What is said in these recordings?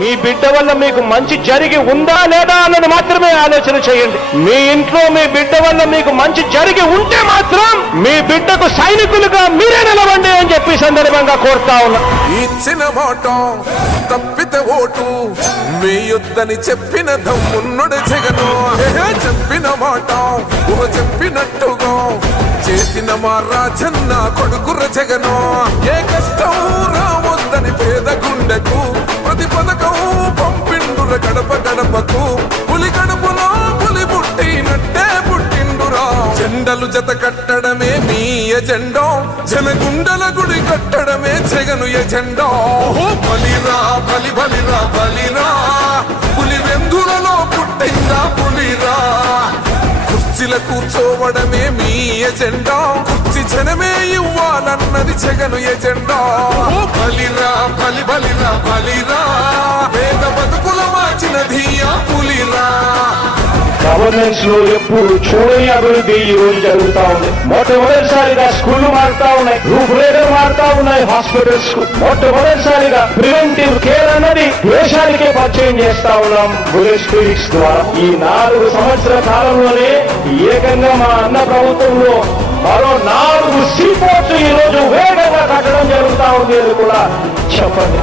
మీ బిడ్డ వల్ల మీకు మంచి జరిగి ఉందా లేదా అన్నది మాత్రమే ఆలోచన చేయండి. మీ ఇంట్లో మీ బిడ్డ వల్ల మీకు మంచి జరిగి ఉంటే మాత్రం మీ బిడ్డకు సైనికులుగా మీరే నిలవండి అని చెప్పి సందర్భంగా కోరుతా ఉన్నా. ఇచ్చిన మాట తప్పితే ఓటు వేయొద్దని చెప్పిన దమ్మున్నడు జగను. చెప్పిన మాట చెప్పినట్టుగా చేసిన మా రాజన్న కొడుకుర జగను. ఏ కష్టం రావద్దని పేద గుండెకు ప్రతి పథకం పంపిండుర గడప గడపకు. పులి గడపలో పులి పుట్టినట్టే పుట్టిండురా. జెండలు జత కట్టడమే మీ ఎజెండా, జనగుండల గుడి కట్టడమే జగను ఎజెండా. బలిరా బలి బలిరా బలిరా, పులి వెందులలో పుట్టిందా పులిరా. కుర్చీల కూర్చోవడమే మీ ఎజెండా, కుర్చీ జనమే ఇవ్వాలన్నది జగను ఎజెండా. బలిరా బలి బలిరా బలిరా, పేద బతుకుల మార్చినది ఆ పులిరా. గవర్నెన్స్ లో ఎప్పుడు చూడని అభివృద్ధి ఈ రోజు జరుగుతా ఉంది. మొట్టమొదటిసారిగా స్కూళ్లు మారుతా ఉన్నాయి, రూపురేఖలు మారుతా ఉన్నాయి. హాస్పిటల్స్ మొట్టమొదటిసారిగా ప్రివెంటివ్ కేర్ అన్నది దేశానికే పరిచయం చేస్తా ఉన్నాం బుల్లెట్ క్లినిక్స్ ద్వారా. ఈ 4 సంవత్సరాల కాలంలోనే ఏకంగా మా అన్న ప్రభుత్వంలో మరో 4 సీపోర్ట్స్ ఈ రోజు వేగంగా కట్టడం జరుగుతా ఉంది అని కూడా చెప్పండి.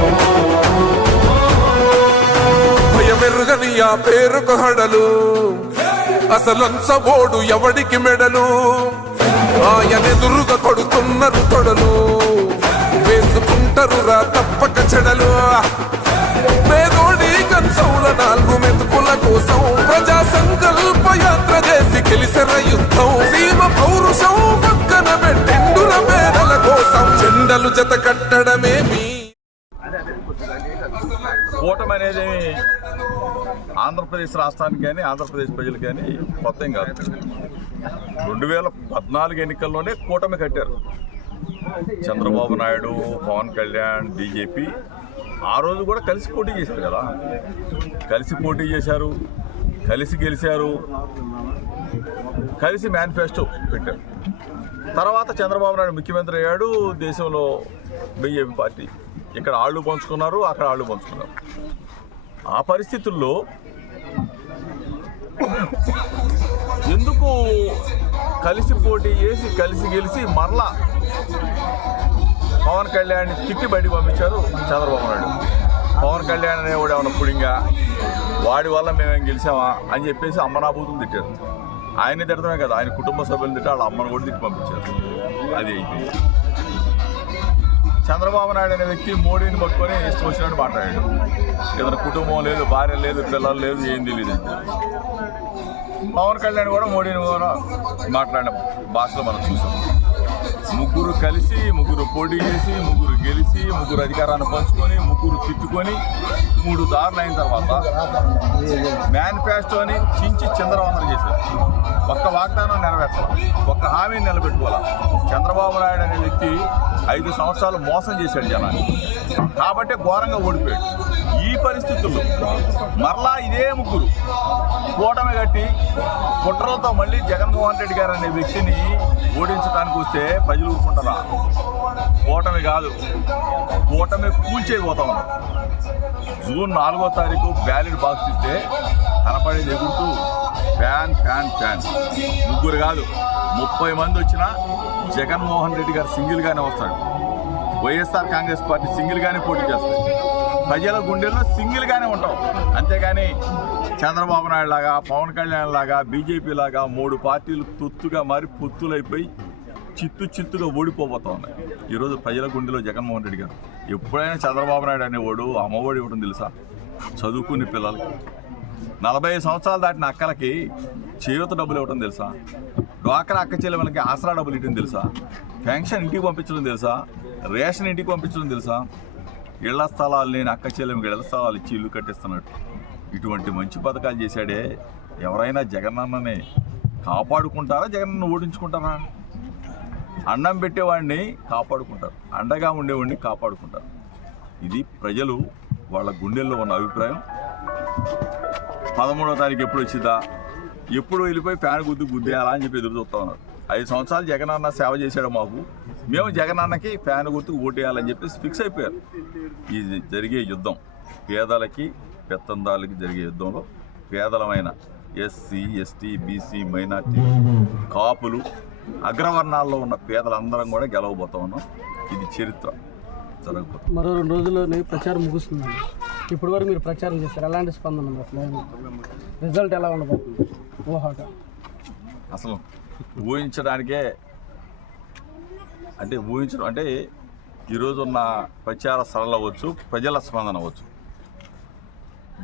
భయమెరుగని ఆ పేరుకు హడలు, అసలంచబోడు ఎవడికి మెడలు. ఆయనెదురుగా కొడుతున్నారు తొడలు, వేసుకుంటారు రా తప్పక చెడలు. పేదోడి కంచౌల 4 మెతుకుల కోసం ప్రజా సంకల్ప యాత్ర చేసి గెలిసిన యుద్ధం. సీమ పౌరుషం పక్కన పెట్టిండుర పేదల కోసం. జెండలు జత కట్టడమే మీ కూటమి అనేది ఆంధ్రప్రదేశ్ రాష్ట్రానికి కానీ ఆంధ్రప్రదేశ్ ప్రజలకు కానీ కొత్త ఏం కాదు. 2014 ఎన్నికల్లోనే కూటమి కట్టారు. చంద్రబాబు నాయుడు, పవన్ కళ్యాణ్, బీజేపీ ఆ రోజు కూడా కలిసి పోటీ చేశారు కదా. కలిసి పోటీ చేశారు, కలిసి గెలిచారు, కలిసి మేనిఫెస్టో పెట్టారు. తర్వాత చంద్రబాబు నాయుడు ముఖ్యమంత్రి అయ్యాడు. దేశంలో బీజేపీ పార్టీ ఇక్కడ ఆళ్ళు పంచుకున్నారు, అక్కడ ఆళ్ళు పంచుకున్నారు. ఆ పరిస్థితుల్లో ఎందుకు కలిసి పోటీ చేసి కలిసి గెలిచి మరలా పవన్ కళ్యాణ్ తిట్టి బయటికి పంపించారు చంద్రబాబు నాయుడు. పవన్ కళ్యాణ్ అనేవాడు ఏమన్నా పుడింగా, వాడి వల్ల మేమేం గెలిచామా అని చెప్పేసి అమ్మనాభూతులు తిట్టారు. ఆయన్ని తిట్టడమే కదా, ఆయన కుటుంబ సభ్యులు తిట్టి వాళ్ళ అమ్మను కూడా తిట్టి పంపించారు. అది అయిపోయింది. చంద్రబాబు నాయుడు అనే వ్యక్తి మోడీని పట్టుకొని ఇష్టం వచ్చినట్టు మాట్లాడాడు. ఏదైనా కుటుంబం లేదు, భార్య లేదు, పిల్లలు లేదు, ఏం తెలియదు. పవన్ కళ్యాణ్ కూడా మోడీని కూడా మాట్లాడిన భాషలో మనం చూసాం. ముగ్గురు కలిసి, ముగ్గురు పోటీ చేసి, ముగ్గురు గెలిచి, ముగ్గురు అధికారాన్ని పంచుకొని, ముగ్గురు తిట్టుకొని 3 దారులు అయిన తర్వాత మేనిఫెస్టోని చించి చిందరవందర చేశారు. ఒక్క వాగ్దానం నెరవేర్చాలి, ఒక్క హామీని నిలబెట్టుకోవాలి. చంద్రబాబు నాయుడు అనే వ్యక్తి 5 సంవత్సరాలు మోసం చేశాడు జనాన్ని, కాబట్టి ఘోరంగా ఓడిపోయాడు. ఈ పరిస్థితుల్లో మరలా ఇదే ముగ్గురు కూటమి కట్టి కుట్రలతో మళ్ళీ జగన్మోహన్ రెడ్డి గారు అనే వ్యక్తిని ఓడించడానికి వస్తే ప్రజలు ఊరుకుంటారా? కూటమి కాదు, కూటమి కూల్చేయబోతా ఉన్నారు. జూన్ 4వ తారీఖు బ్యాలెట్ బాక్స్ ఇస్తే కనపడేది ఎగురుతూ ఫ్యాన్ ఫ్యాన్ ఫ్యాన్. ముగ్గురు కాదు, 30 మంది వచ్చినా జగన్మోహన్ రెడ్డి గారు సింగిల్గానే వస్తాడు. వైఎస్ఆర్ కాంగ్రెస్ పార్టీ సింగిల్గానే పోటీ చేస్తుంది. ప్రజల గుండెల్లో సింగిల్గానే ఉంటాం. అంతేగాని చంద్రబాబు నాయుడు లాగా, పవన్ కళ్యాణ్ లాగా, బీజేపీ లాగా 3 పార్టీలు తొత్తుగా మారి పొత్తులైపోయి చిత్తుగా ఓడిపోబోతా ఉన్నాయి. ఈరోజు ప్రజల గుండెలో జగన్మోహన్ రెడ్డి గారు. ఎప్పుడైనా చంద్రబాబు నాయుడు అనేవాడు అమ్మఒడి ఇవ్వడం తెలుసా? చదువుకునే పిల్లలకి 40 సంవత్సరాలు దాటిన అక్కలకి చేయూత డబ్బులు ఇవ్వడం తెలుసా? డ్వాక్రా అక్క చెల్లెలకి ఆసరా డబ్బులు ఇవ్వడం తెలుసా? పెన్షన్ ఇంటికి పంపించడం తెలుసా? రేషన్ ఇంటికి పంపించడం తెలుసా? ఇళ్ల స్థలాలు లేని అక్క చెల్లెలకి ఇళ్ల స్థలాలు ఇచ్చి ఇల్లు కట్టిస్తున్నట్టు ఇటువంటి మంచి పథకాలు చేశాడే. ఎవరైనా జగనన్నని కాపాడుకుంటారా, జగనన్న ఓడించుకుంటారా? అన్నం పెట్టేవాడిని కాపాడుకుంటారు, అండగా ఉండేవాడిని కాపాడుకుంటారు. ఇది ప్రజలు వాళ్ళ గుండెల్లో ఉన్న అభిప్రాయం. 13వ తారీఖు ఎప్పుడు వచ్చిందా, ఎప్పుడు వెళ్ళిపోయి ఫ్యాన్ గుద్దేయాలా అని చెప్పి ఎదురు చూస్తూ ఉన్నారు. 5 సంవత్సరాలు జగనన్న సేవ చేశాడు మాకు, మేము జగనన్నకి ఫ్యాన్ గుర్తుకు ఓటేయాలని చెప్పేసి ఫిక్స్ అయిపోయారు. ఇది జరిగే యుద్ధం పేదలకి పెత్తందాలకి జరిగే యుద్ధంలో పేదలమైన ఎస్సీ ఎస్టీ బీసీ మైనార్టీ కాపులు అగ్రవర్ణాల్లో ఉన్న పేదలందరం కూడా గెలవబోతా ఉన్నాం. ఇది చరిత్ర జరగబోతుంది. మరో 2 రోజుల్లోనే ప్రచారం ముగుస్తుందండి. ఇప్పటి వరకు మీరు ప్రచారం చేశారు, ఎలాంటి స్పందన ఉంది అసలు? రిజల్ట్ ఎలా ఉండబోతుంది ఊహగా? అసలు ఊహించడానికే అంటే ఈరోజు ఉన్న ప్రచార సరళ అవ్వచ్చు, ప్రజల స్పందన అవ్వచ్చు.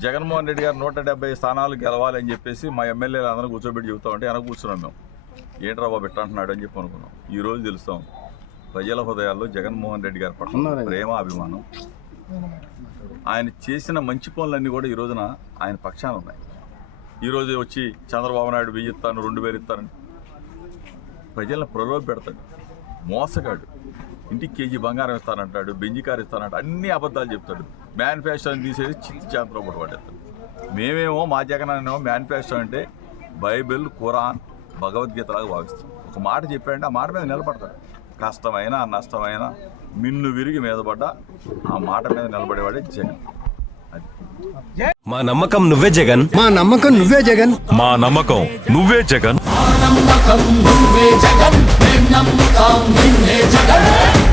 జగన్మోహన్ రెడ్డి గారు 170 స్థానాలు గెలవాలి అని చెప్పేసి మా ఎమ్మెల్యేలు అందరూ కూర్చోబెట్టి చెబుతామంటే వెనక కూర్చున్నాం మేము. ఏంట్రా బాబు ఎట్లా అంటున్నాడు అని చెప్పి అనుకున్నాం. ఈరోజు తెలుస్తాం ప్రజల హృదయాల్లో జగన్మోహన్ రెడ్డి గారి పట్ల ప్రేమ, అభిమానం, ఆయన చేసిన మంచి పనులన్నీ కూడా ఈ రోజున ఆయన పక్షాన ఉన్నాయి. ఈరోజు వచ్చి చంద్రబాబు నాయుడు 1000 ఇస్తాను, 2000 ఇస్తానని ప్రజలను ప్రలోభ పెడతాడు. మోసగాడు. ఇంటికి కేజీ బంగారం ఇస్తానంటాడు, బెంజి కారు ఇస్తానంటాడు, అన్ని అబద్ధాలు చెప్తాడు. మేనిఫెస్టోని తీసేసి చిత్తి చేతలో పడతాడు. మేమేమో మా జగనేమో మేనిఫెస్టో అంటే బైబిల్, ఖురాన్, భగవద్గీతలాగా భావిస్తాం. ఒక మాట చెప్పాడంటే ఆ మాట మీద నిలబడతాడు. కష్టమైనా నష్టమైనా మిన్ను విరిగి మీద పడ్డా ఆ మాట మీద నిలబడేవాడే జగన్. అది మా నమ్మకం నువ్వే జగన్, మా నమ్మకం నువ్వే జగన్, మా నమ్మకం నువ్వే జగన్. నమ్మకం నువ్వే జగన్, నమ్మకం నిన్నే జగన్.